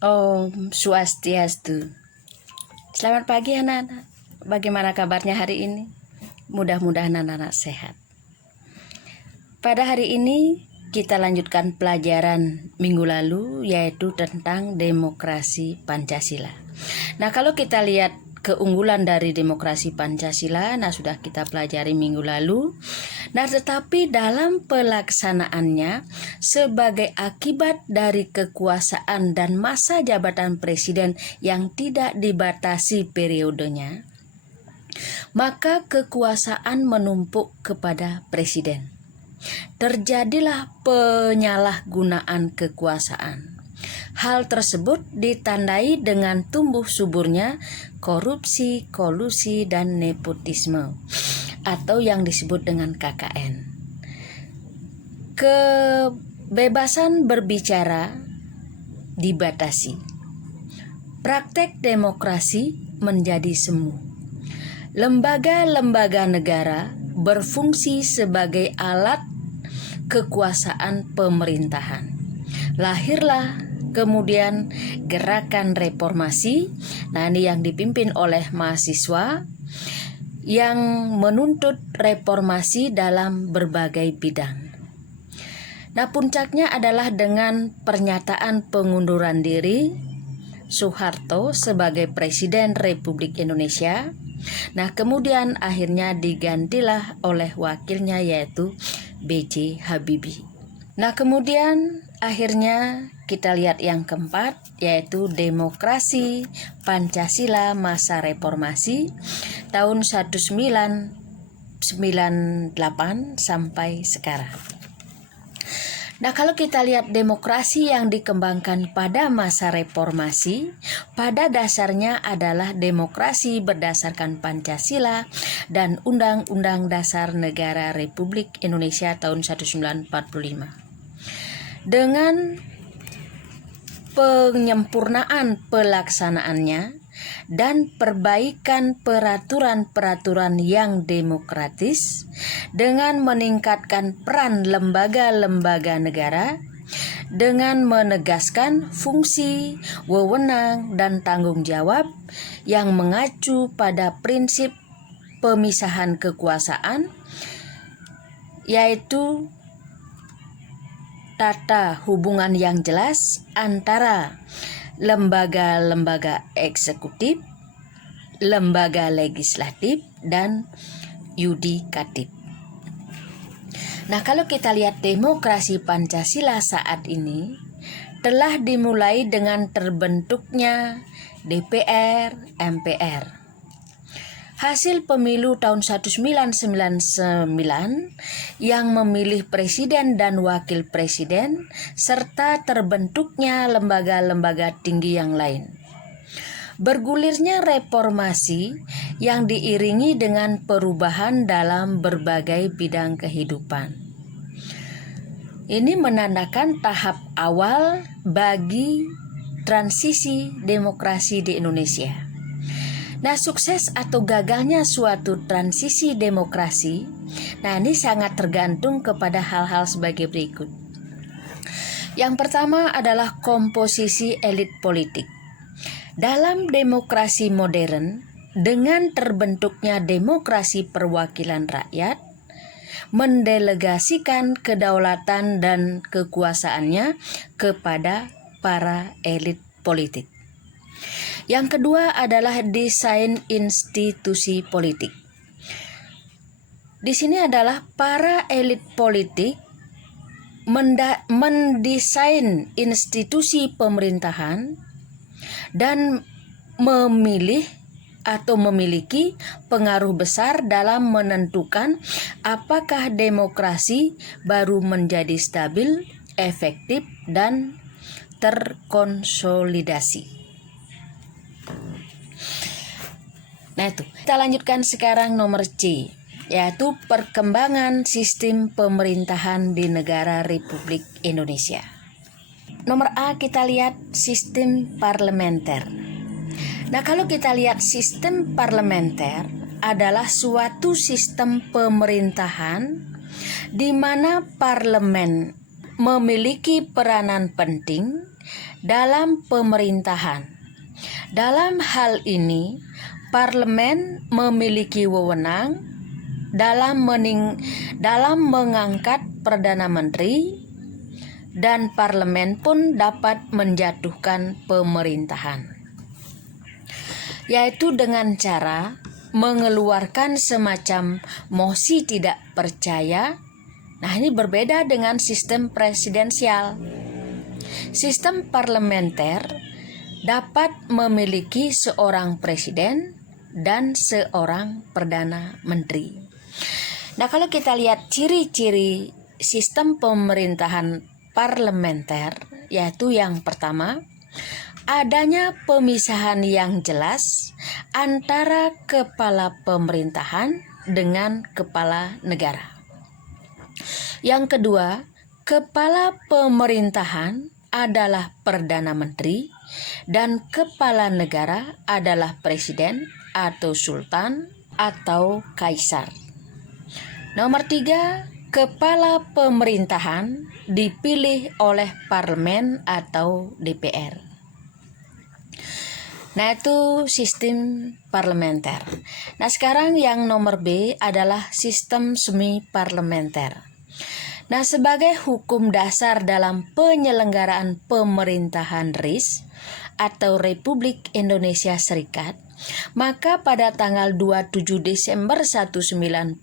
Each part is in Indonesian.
Om Swastiastu. Selamat pagi anak-anak. Bagaimana kabarnya hari ini? Mudah-mudahan anak-anak sehat. Pada hari ini kita lanjutkan pelajaran minggu lalu, yaitu tentang demokrasi Pancasila. Nah, kalau kita lihat keunggulan dari demokrasi Pancasila, sudah kita pelajari minggu lalu. Nah, tetapi dalam pelaksanaannya, sebagai akibat dari kekuasaan dan masa jabatan presiden yang tidak dibatasi periodenya, maka kekuasaan menumpuk kepada presiden. Terjadilah penyalahgunaan kekuasaan. Hal tersebut ditandai dengan tumbuh suburnya korupsi, kolusi, dan nepotisme, atau yang disebut dengan KKN. Kebebasan berbicara dibatasi. Praktek demokrasi menjadi semu. Lembaga-lembaga negara berfungsi sebagai alat kekuasaan pemerintahan. Lahirlah kemudian gerakan reformasi, ini yang dipimpin oleh mahasiswa yang menuntut reformasi dalam berbagai bidang. Puncaknya adalah dengan pernyataan pengunduran diri Soeharto sebagai Presiden Republik Indonesia. Kemudian akhirnya digantilah oleh wakilnya, yaitu B.J. Habibie. Kemudian akhirnya kita lihat yang keempat, yaitu demokrasi Pancasila masa reformasi tahun 1998 sampai sekarang. Kalau kita lihat demokrasi yang dikembangkan pada masa reformasi, pada dasarnya adalah demokrasi berdasarkan Pancasila dan Undang-Undang Dasar Negara Republik Indonesia tahun 1945. Dengan penyempurnaan pelaksanaannya dan perbaikan peraturan-peraturan yang demokratis dengan meningkatkan peran lembaga-lembaga negara dengan menegaskan fungsi, wewenang, dan tanggung jawab yang mengacu pada prinsip pemisahan kekuasaan, yaitu tata hubungan yang jelas antara lembaga-lembaga eksekutif, lembaga legislatif, dan yudikatif. Kalau kita lihat demokrasi Pancasila saat ini telah dimulai dengan terbentuknya DPR, MPR. Hasil pemilu tahun 1999 yang memilih presiden dan wakil presiden serta terbentuknya lembaga-lembaga tinggi yang lain. Bergulirnya reformasi yang diiringi dengan perubahan dalam berbagai bidang kehidupan. Ini menandakan tahap awal bagi transisi demokrasi di Indonesia. Sukses atau gagalnya suatu transisi demokrasi, ini sangat tergantung kepada hal-hal sebagai berikut. Yang pertama adalah komposisi elit politik. Dalam demokrasi modern, dengan terbentuknya demokrasi perwakilan rakyat, mendelegasikan kedaulatan dan kekuasaannya kepada para elit politik. Yang kedua adalah desain institusi politik. Di sini adalah para elit politik mendesain institusi pemerintahan dan memilih atau memiliki pengaruh besar dalam menentukan apakah demokrasi baru menjadi stabil, efektif, dan terkonsolidasi. Kita lanjutkan sekarang nomor C, yaitu perkembangan sistem pemerintahan di negara Republik Indonesia. Nomor A, kita lihat sistem parlementer. Kalau kita lihat sistem parlementer adalah suatu sistem pemerintahan di mana parlemen memiliki peranan penting dalam pemerintahan. Dalam hal ini, parlemen memiliki wewenang dalam mengangkat Perdana Menteri, dan parlemen pun dapat menjatuhkan pemerintahan, yaitu dengan cara mengeluarkan semacam mosi tidak percaya. Nah, ini berbeda dengan sistem presidensial. Sistem parlementer dapat memiliki seorang presiden dan seorang perdana menteri. Nah, kalau kita lihat ciri-ciri sistem pemerintahan parlementer, yaitu yang pertama, adanya pemisahan yang jelas antara kepala pemerintahan dengan kepala negara. Yang kedua, kepala pemerintahan adalah Perdana Menteri dan kepala negara adalah Presiden atau Sultan atau Kaisar. Nomor 3, kepala pemerintahan dipilih oleh parlemen atau DPR. Nah, itu sistem parlementer. Nah, sekarang yang nomor B adalah sistem semi parlementer. Nah, sebagai hukum dasar dalam penyelenggaraan pemerintahan RIS atau Republik Indonesia Serikat, maka pada tanggal 27 Desember 1949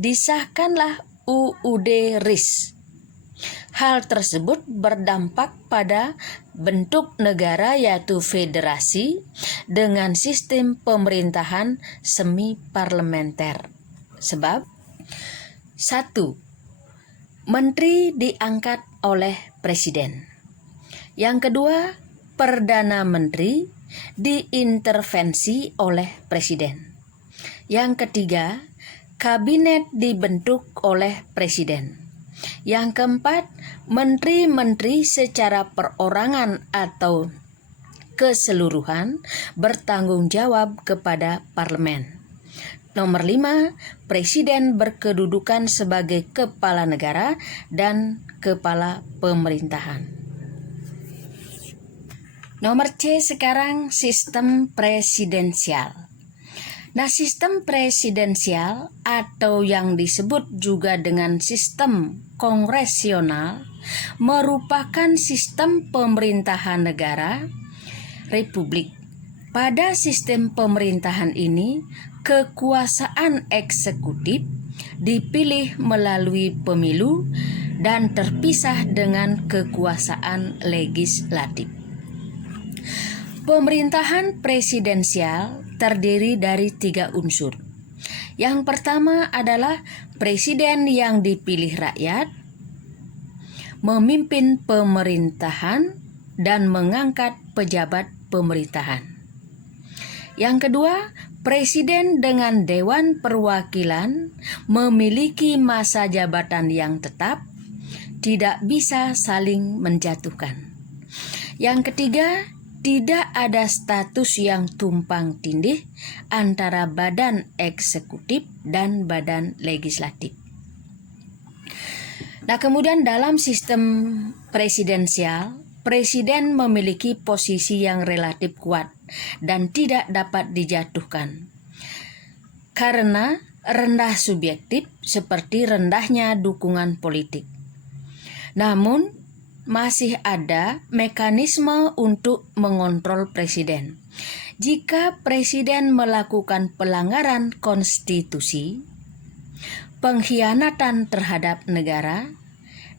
disahkanlah UUD RIS. Hal tersebut berdampak pada bentuk negara, yaitu federasi dengan sistem pemerintahan semi parlementer. Sebab 1. Menteri diangkat oleh presiden. Yang kedua, Perdana Menteri diintervensi oleh presiden. Yang ketiga, kabinet dibentuk oleh presiden. Yang keempat, menteri-menteri secara perorangan atau keseluruhan bertanggung jawab kepada parlemen. Nomor 5, presiden berkedudukan sebagai kepala negara dan kepala pemerintahan. Nomor C sekarang sistem presidensial. Nah, sistem presidensial atau yang disebut juga dengan sistem kongresional merupakan sistem pemerintahan negara republik. Pada sistem pemerintahan ini, kekuasaan eksekutif dipilih melalui pemilu dan terpisah dengan kekuasaan legislatif. Pemerintahan presidensial terdiri dari 3 unsur. Yang pertama adalah presiden yang dipilih rakyat, memimpin pemerintahan, dan mengangkat pejabat pemerintahan. Yang kedua, presiden dengan Dewan Perwakilan memiliki masa jabatan yang tetap, tidak bisa saling menjatuhkan. Yang ketiga, tidak ada status yang tumpang tindih antara badan eksekutif dan badan legislatif. Nah, kemudian dalam sistem presidensial, presiden memiliki posisi yang relatif kuat dan tidak dapat dijatuhkan karena rendah subjektif seperti rendahnya dukungan politik. Namun, masih ada mekanisme untuk mengontrol presiden. Jika presiden melakukan pelanggaran konstitusi, pengkhianatan terhadap negara,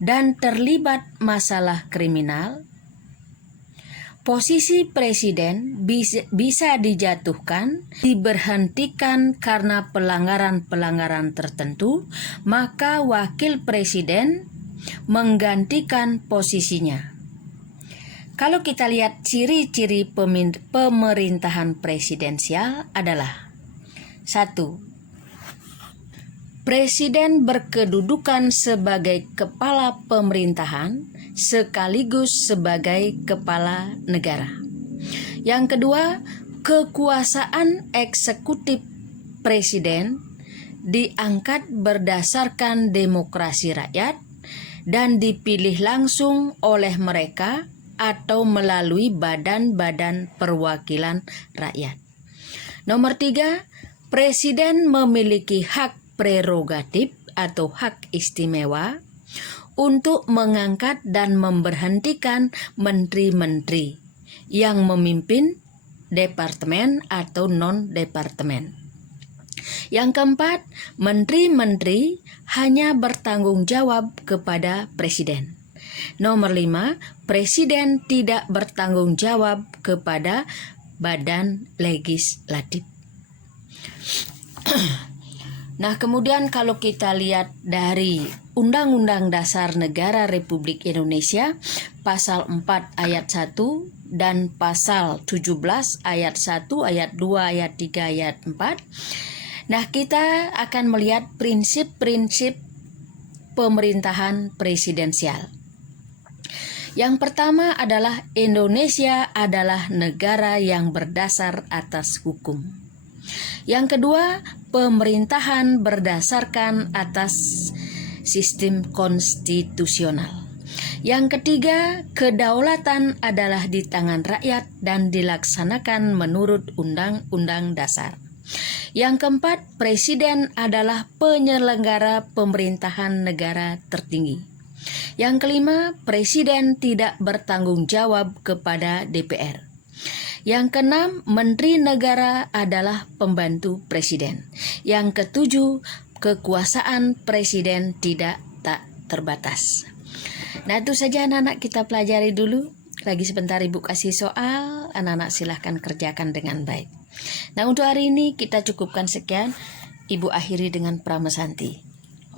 dan terlibat masalah kriminal, posisi presiden bisa dijatuhkan, diberhentikan karena pelanggaran-pelanggaran tertentu, maka wakil presiden menggantikan posisinya. Kalau kita lihat ciri-ciri pemerintahan presidensial adalah 1. Presiden berkedudukan sebagai kepala pemerintahan sekaligus sebagai kepala negara. Yang kedua, kekuasaan eksekutif presiden diangkat berdasarkan demokrasi rakyat dan dipilih langsung oleh mereka atau melalui badan-badan perwakilan rakyat. Nomor 3, Presiden memiliki hak prerogatif atau hak istimewa untuk mengangkat dan memberhentikan menteri-menteri yang memimpin departemen atau non-departemen. Yang keempat, menteri-menteri hanya bertanggung jawab kepada presiden. Nomor 5, presiden tidak bertanggung jawab kepada badan legislatif. Nah, kemudian kalau kita lihat dari Undang-Undang Dasar Negara Republik Indonesia pasal 4 ayat 1 dan pasal 17 ayat 1, ayat 2, ayat 3, ayat 4. Nah, kita akan melihat prinsip-prinsip pemerintahan presidensial. Yang pertama adalah Indonesia adalah negara yang berdasar atas hukum. Yang kedua, pemerintahan berdasarkan atas sistem konstitusional. Yang ketiga, kedaulatan adalah di tangan rakyat dan dilaksanakan menurut Undang-Undang Dasar. Yang keempat, presiden adalah penyelenggara pemerintahan negara tertinggi. Yang kelima, presiden tidak bertanggung jawab kepada DPR. Yang keenam, menteri negara adalah pembantu presiden. Yang ketujuh, kekuasaan presiden tidak tak terbatas. Nah, itu saja anak-anak kita pelajari dulu. Lagi sebentar Ibu kasih soal, anak-anak silahkan kerjakan dengan baik. Nah, untuk hari ini kita cukupkan sekian. Ibu akhiri dengan Pramesanti.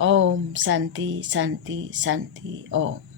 Om Santi Santi Santi Om.